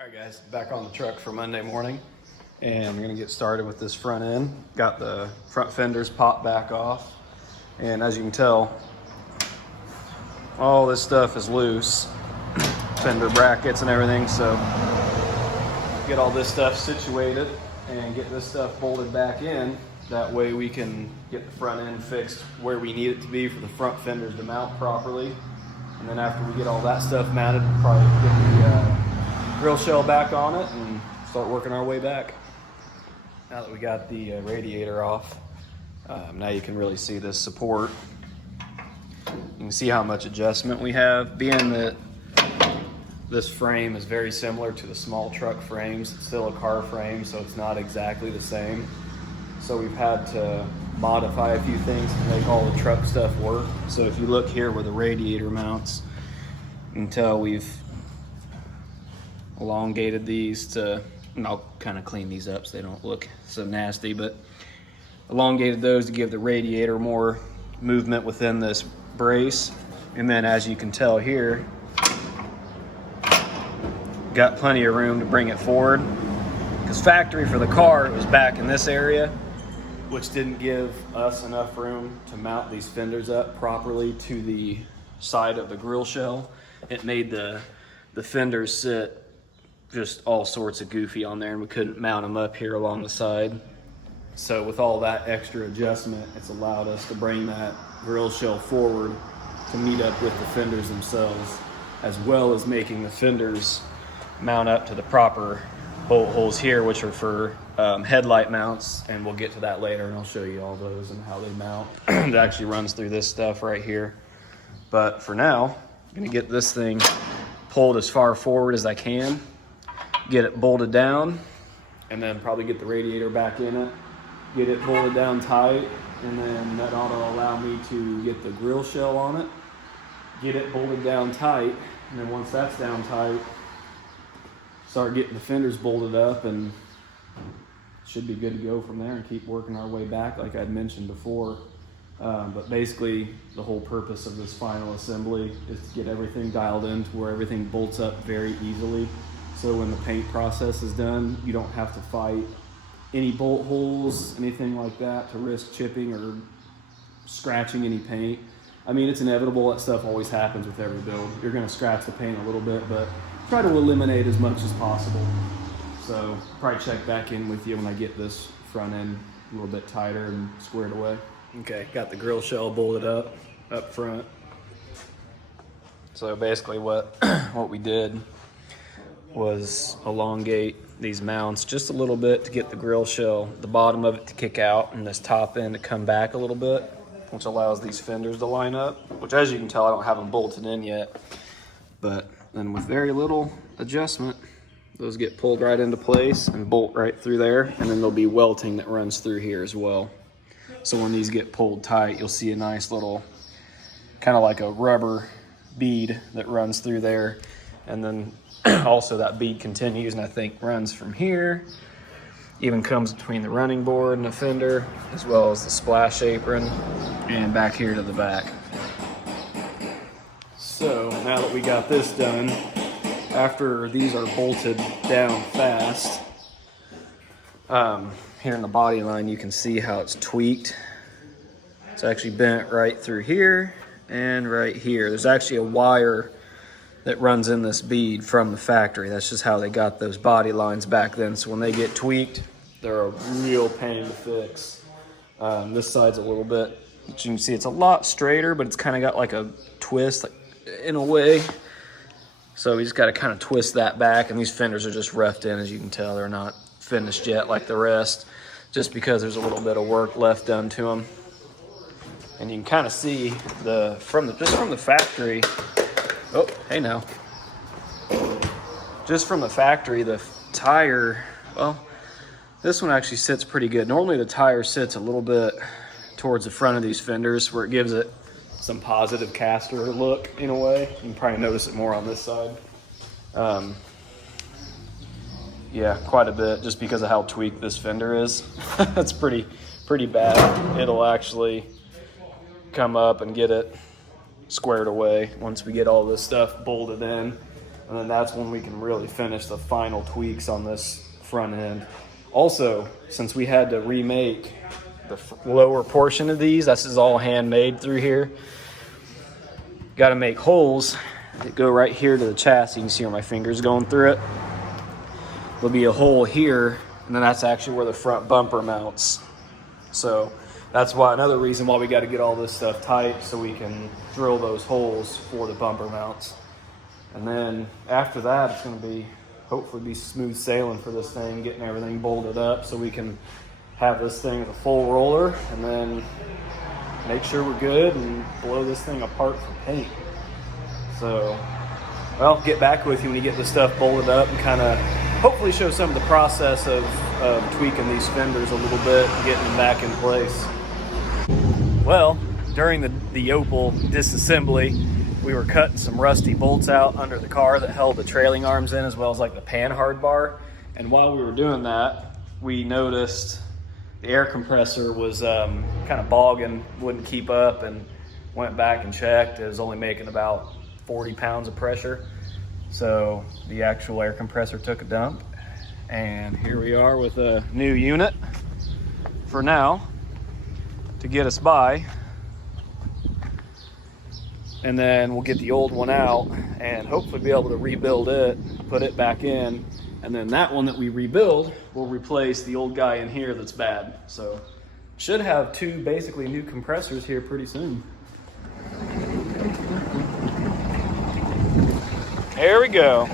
All right, guys, back on the truck for Monday morning, and we're gonna get started with this front end. Got the front fenders popped back off, and as you can tell, all this stuff is loose, fender brackets and everything. So get all this stuff situated and get this stuff bolted back in. That way we can get the front end fixed where we need it to be for the front fenders to mount properly. And then after we get all that stuff mounted, we'll probably get the grill shell back on it and start working our way back. Now that we got the radiator off, now you can really see this support. You can see how much adjustment we have. Being that this frame is very similar to the small truck frames, it's still a car frame, so it's not exactly the same. So we've had to modify a few things to make all the truck stuff work. So if you look here where the radiator mounts, you can tell we've elongated these to, and I'll kind of clean these up so they don't look so nasty, but elongated those to give the radiator more movement within this brace. And then as you can tell here, got plenty of room to bring it forward, because factory for the car, it was back in this area, which didn't give us enough room to mount these fenders up properly to the side of the grill shell. It made the fenders sit just all sorts of goofy on there, and we couldn't mount them up here along the side. So with all that extra adjustment, it's allowed us to bring that grill shell forward to meet up with the fenders themselves, as well as making the fenders mount up to the proper bolt holes here, which are for headlight mounts, and we'll get to that later, and I'll show you all those and how they mount. It actually runs through this stuff right here. But for now, I'm gonna get this thing pulled as far forward as I can, get it bolted down, and then probably get the radiator back in it, get it bolted down tight, and then that ought to allow me to get the grill shell on it, get it bolted down tight, and then once that's down tight, start getting the fenders bolted up, and should be good to go from there and keep working our way back like I'd mentioned before. But basically the whole purpose of this final assembly is to get everything dialed in to where everything bolts up very easily. So when the paint process is done, you don't have to fight any bolt holes, anything like that, to risk chipping or scratching any paint. I mean, it's inevitable, that stuff always happens with every build. You're gonna scratch the paint a little bit, but try to eliminate as much as possible. So probably check back in with you when I get this front end a little bit tighter and squared away. Okay, got the grill shell bolted up front. So basically what we did was elongate these mounts just a little bit to get the grill shell, the bottom of it to kick out and this top end to come back a little bit, which allows these fenders to line up, which as you can tell, I don't have them bolted in yet. But then with very little adjustment, those get pulled right into place and bolt right through there. And then there'll be welting that runs through here as well. So when these get pulled tight, you'll see a nice little, kind of like a rubber bead that runs through there. And then also that bead continues, and I think runs from here, even comes between the running board and the fender, as well as the splash apron, and back here to the back. So now that we got this done, after these are bolted down fast, here in the body line you can see how it's tweaked. It's actually bent right through here and right here. There's actually a wire that runs in this bead from the factory. That's just how they got those body lines back then. So when they get tweaked, they're a real pain to fix. This side's a little bit, as you can see, it's a lot straighter, but it's kind of got like a twist, like, in a way. So we just got to kind of twist that back, and these fenders are just roughed in. As you can tell, they're not finished yet like the rest, just because there's a little bit of work left done to them. And you can kind of see just from the factory. Oh, hey now. Just from the factory, the tire, well, this one actually sits pretty good. Normally the tire sits a little bit towards the front of these fenders where it gives it some positive caster look in a way. You can probably notice it more on this side. Yeah, quite a bit, just because of how tweaked this fender is. That's pretty bad. It'll actually come up and get it squared away once we get all this stuff bolted in. And then that's when we can really finish the final tweaks on this front end. Also, since we had to remake the lower portion of these, this is all handmade through here. Got to make holes that go right here to the chassis. You can see where my finger's going through it. There'll be a hole here, and then that's actually where the front bumper mounts. So that's why, another reason why we got to get all this stuff tight, so we can drill those holes for the bumper mounts. And then after that, it's going to be hopefully be smooth sailing for this thing, getting everything bolted up so we can have this thing as a full roller, and then make sure we're good and blow this thing apart for paint. So, well, get back with you when you get this stuff bolted up and kind of hopefully show some of the process of tweaking these fenders a little bit and getting them back in place. Well, during the Opel disassembly, we were cutting some rusty bolts out under the car that held the trailing arms in, as well as like the pan hard bar. And while we were doing that, we noticed the air compressor was kind of bogging, wouldn't keep up, and went back and checked. It was only making about 40 pounds of pressure. So the actual air compressor took a dump, and here we are with a new unit for now to get us by. And then we'll get the old one out and hopefully be able to rebuild it, put it back in, and then that one that we rebuild will replace the old guy in here that's bad. So should have two basically new compressors here pretty soon. There we go.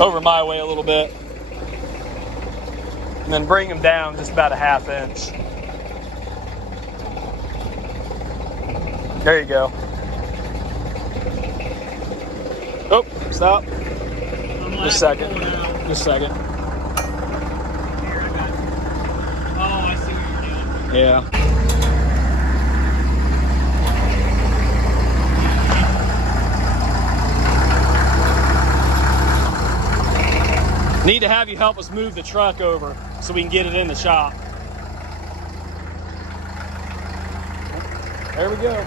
Over my way a little bit, and then bring them down just about a ½ inch. There you go. Oh, stop. Just a second. Just a second. Here, I got it. Oh, I see what you're doing. Yeah. Need to have you help us move the truck over so we can get it in the shop. There we go.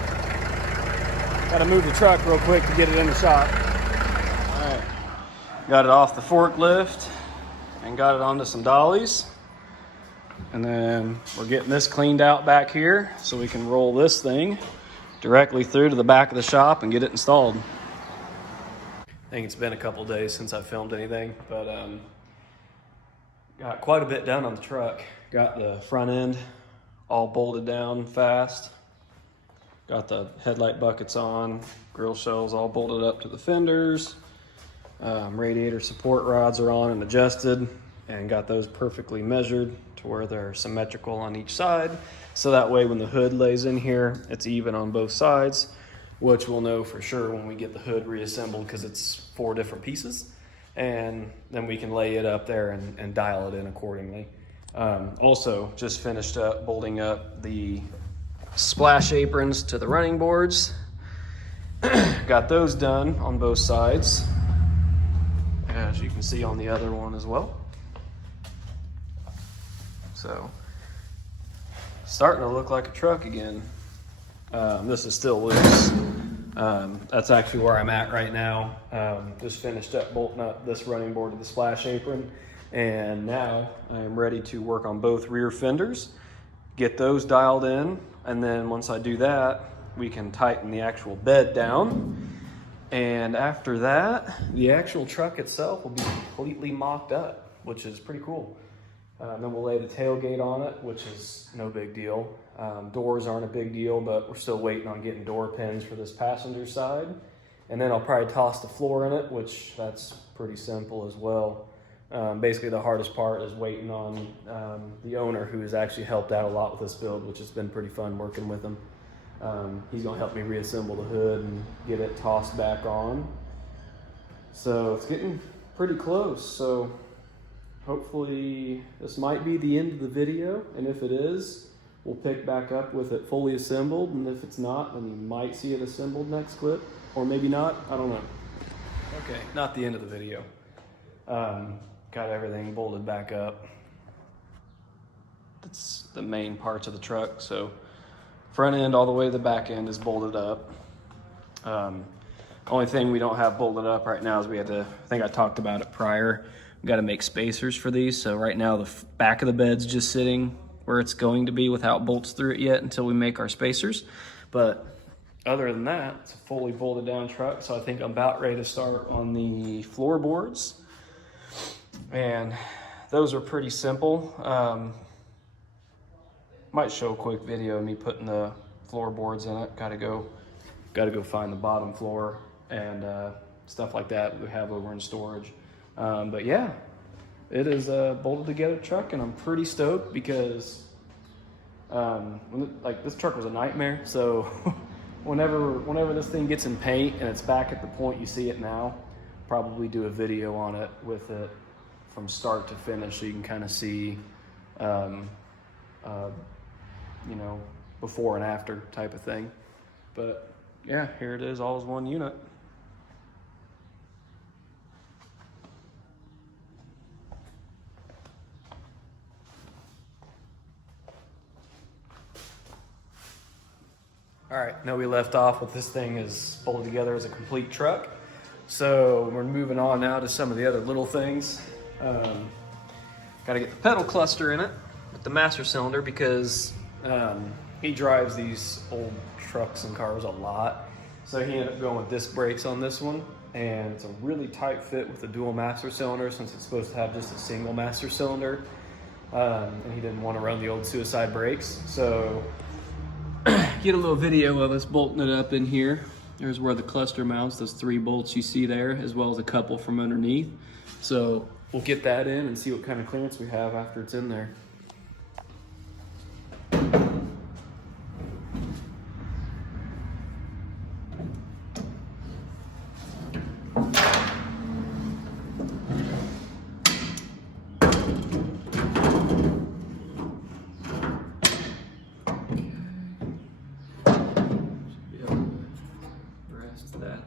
Got to move the truck real quick to get it in the shop. All right. Got it off the forklift and got it onto some dollies. And then we're getting this cleaned out back here so we can roll this thing directly through to the back of the shop and get it installed. I think it's been a couple of days since I filmed anything, but got quite a bit done on the truck. Got the front end all bolted down fast. Got the headlight buckets on, grill shells all bolted up to the fenders. Radiator support rods are on and adjusted, and got those perfectly measured to where they're symmetrical on each side. So that way when the hood lays in here, it's even on both sides, which we'll know for sure when we get the hood reassembled because it's 4 different pieces. And then we can lay it up there and dial it in accordingly. Also, just finished up bolting up the splash aprons to the running boards. Got those done on both sides, as you can see on the other one as well. So, starting to look like a truck again. This is still loose. That's actually where I'm at right now. Just finished up bolting up this running board to the splash apron, and now I am ready to work on both rear fenders, get those dialed in, and then once I do that, we can tighten the actual bed down. And after that, the actual truck itself will be completely mocked up, which is pretty cool. Then we'll lay the tailgate on it, which is no big deal. Doors aren't a big deal, but we're still waiting on getting door pins for this passenger side. And then I'll probably toss the floor in it, which that's pretty simple as well. Basically the hardest part is waiting on the owner, who has actually helped out a lot with this build, which has been pretty fun working with him. He's gonna help me reassemble the hood and get it tossed back on. So it's getting pretty close. So hopefully this might be the end of the video, and if it is, we'll pick back up with it fully assembled, and if it's not, then you might see it assembled next clip, or maybe not, I don't know. Okay, not the end of the video. Kind got everything bolted back up. That's the main parts of the truck. So front end all the way to the back end is bolted up. Only thing we don't have bolted up right now is we had to, I think I talked about it prior, we got to make spacers for these. So right now the back of the bed's just sitting where it's going to be without bolts through it yet until we make our spacers. But other than that, it's a fully bolted down truck. So I think I'm about ready to start on the floorboards. And those are pretty simple. Might show a quick video of me putting the floorboards in it. Gotta go find the bottom floor and stuff like that we have over in storage. But yeah, it is a bolted together truck, and I'm pretty stoked because like this truck was a nightmare. So whenever this thing gets in paint and it's back at the point you see it now, probably do a video on it with it from start to finish so you can kind of see you know, before and after type of thing. But yeah, here it is, all as one unit. All right, now we left off with this thing is bolted together as a complete truck. So we're moving on now to some of the other little things. Got to get the pedal cluster in it with the master cylinder because he drives these old trucks and cars a lot. So he ended up going with disc brakes on this one, and it's a really tight fit with the dual master cylinder since it's supposed to have just a single master cylinder. And he didn't want to run the old suicide brakes. So get a little video of us bolting it up in here. There's where the cluster mounts, those 3 bolts you see there, as well as a couple from underneath. So we'll get that in and see what kind of clearance we have after it's in there.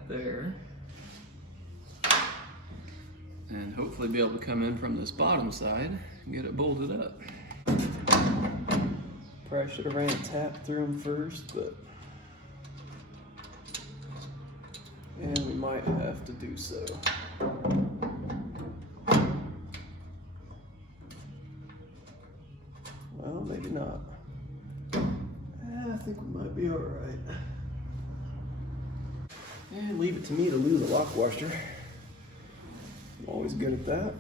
There, and hopefully be able to come in from this bottom side and get it bolted up. Probably should have ran a tap through them first, but and we might have to do so. Well, maybe not. I think we might be all right. And leave it to me to lose the lock washer. I'm always good at that.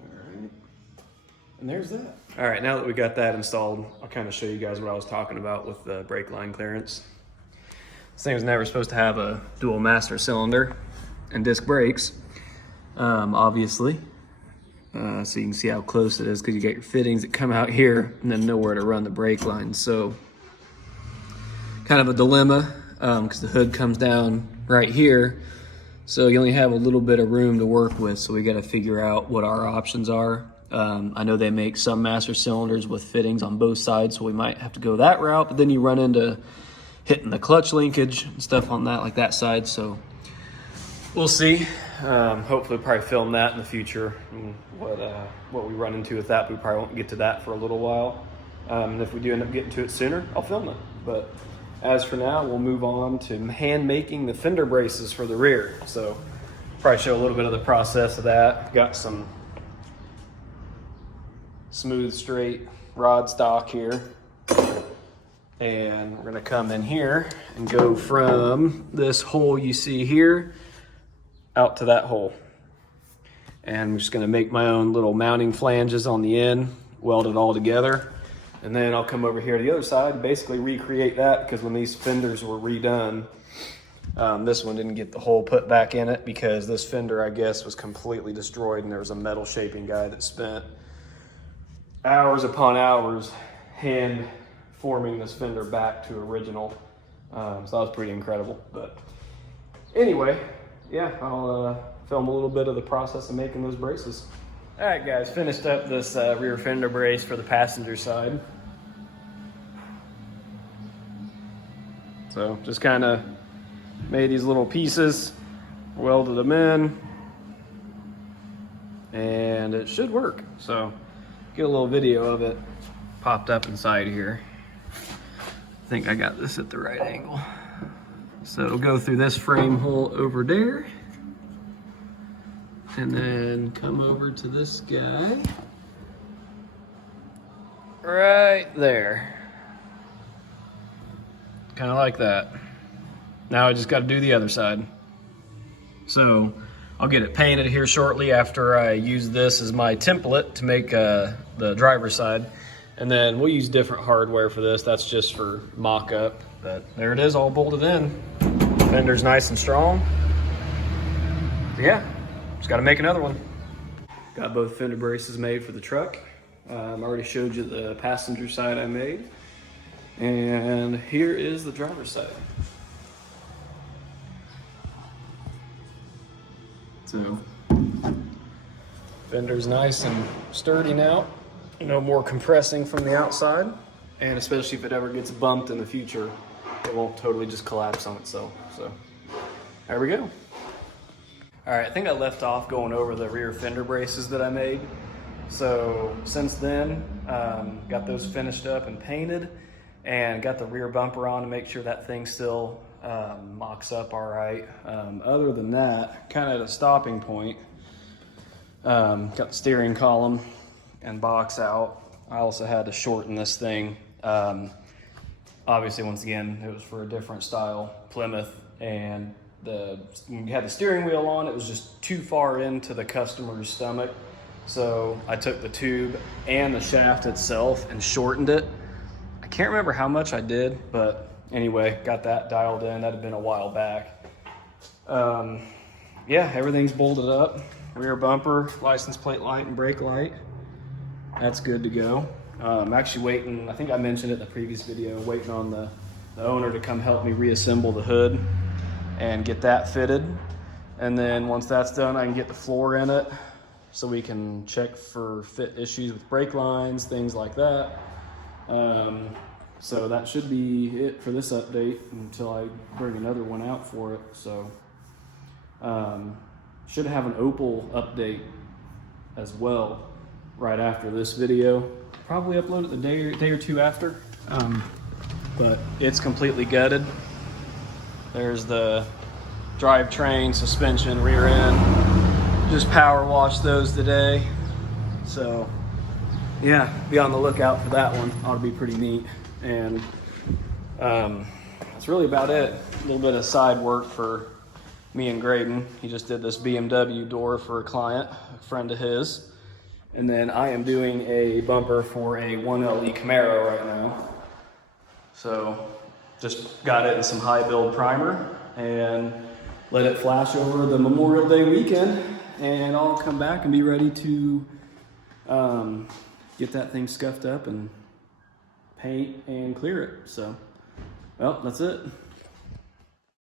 Alright. And there's that. Alright, now that we got that installed, I'll kind of show you guys what I was talking about with the brake line clearance. This thing was never supposed to have a dual master cylinder and disc brakes, obviously. So you can see how close it is because you got your fittings that come out here and then nowhere to run the brake lines. So kind of a dilemma because the hood comes down right here. So you only have a little bit of room to work with. So we got to figure out what our options are. I know they make some master cylinders with fittings on both sides, so we might have to go that route, but then you run into hitting the clutch linkage and stuff on that, like that side. So we'll see. Hopefully probably film that in the future. And what we run into with that, we probably won't get to that for a little while. And if we do end up getting to it sooner, I'll film it. But as for now, we'll move on to hand making the fender braces for the rear. So probably show a little bit of the process of that. Got some smooth straight rod stock here. And we're gonna come in here and go from this hole you see here out to that hole. And I'm just gonna make my own little mounting flanges on the end, weld it all together. And then I'll come over here to the other side and basically recreate that, because when these fenders were redone, this one didn't get the hole put back in it because this fender, I guess, was completely destroyed, and there was a metal shaping guy that spent hours upon hours hand forming this fender back to original. So that was pretty incredible. But anyway, yeah, I'll film a little bit of the process of making those braces. All right, guys, finished up this rear fender brace for the passenger side. So just kind of made these little pieces, welded them in, and it should work. So get a little video of it popped up inside here. I think I got this at the right angle. So it'll go through this frame hole over there, and then come over to this guy right there. Kind of like that. Now I just got to do the other side. So I'll get it painted here shortly after I use this as my template to make the driver's side. And then we'll use different hardware for this. That's just for mock-up. But there it is, all bolted in. Fender's nice and strong. So yeah, just got to make another one. Got both fender braces made for the truck. I already showed you the passenger side I made. And here is the driver's side. So, fender's nice and sturdy now. No more compressing from the outside. And especially if it ever gets bumped in the future, it won't totally just collapse on itself. So, there we go. All right, I think I left off going over the rear fender braces that I made. So, since then, got those finished up and painted, and got the rear bumper on to make sure that thing still mocks up all right. Other than that, kind of at a stopping point, got the steering column and box out. I also had to shorten this thing. Obviously, once again, it was for a different style Plymouth, and when you had the steering wheel on, it was just too far into the customer's stomach. So I took the tube and the shaft itself and shortened it. I can't remember how much I did, but anyway, got that dialed in. That had been a while back. Yeah, everything's bolted up. Rear bumper, license plate light, and brake light. That's good to go. I'm actually waiting, I think I mentioned it in the previous video, waiting on the owner to come help me reassemble the hood and get that fitted. And then once that's done, I can get the floor in it so we can check for fit issues with brake lines, things like that. So that should be it for this update until I bring another one out for it. So should have an Opal update as well right after this video. Probably upload it the day or two after. But it's completely gutted. There's the drivetrain, suspension, rear end. Just power washed those today. So yeah, be on the lookout for that one. Ought to be pretty neat. And that's really about it. A little bit of side work for me and Graydon. He just did this BMW door for a client, a friend of his. And then I am doing a bumper for a 1LE Camaro right now. So just got it in some high build primer and let it flash over the Memorial Day weekend. And I'll come back and be ready to get that thing scuffed up and paint and clear it. So, well, that's it.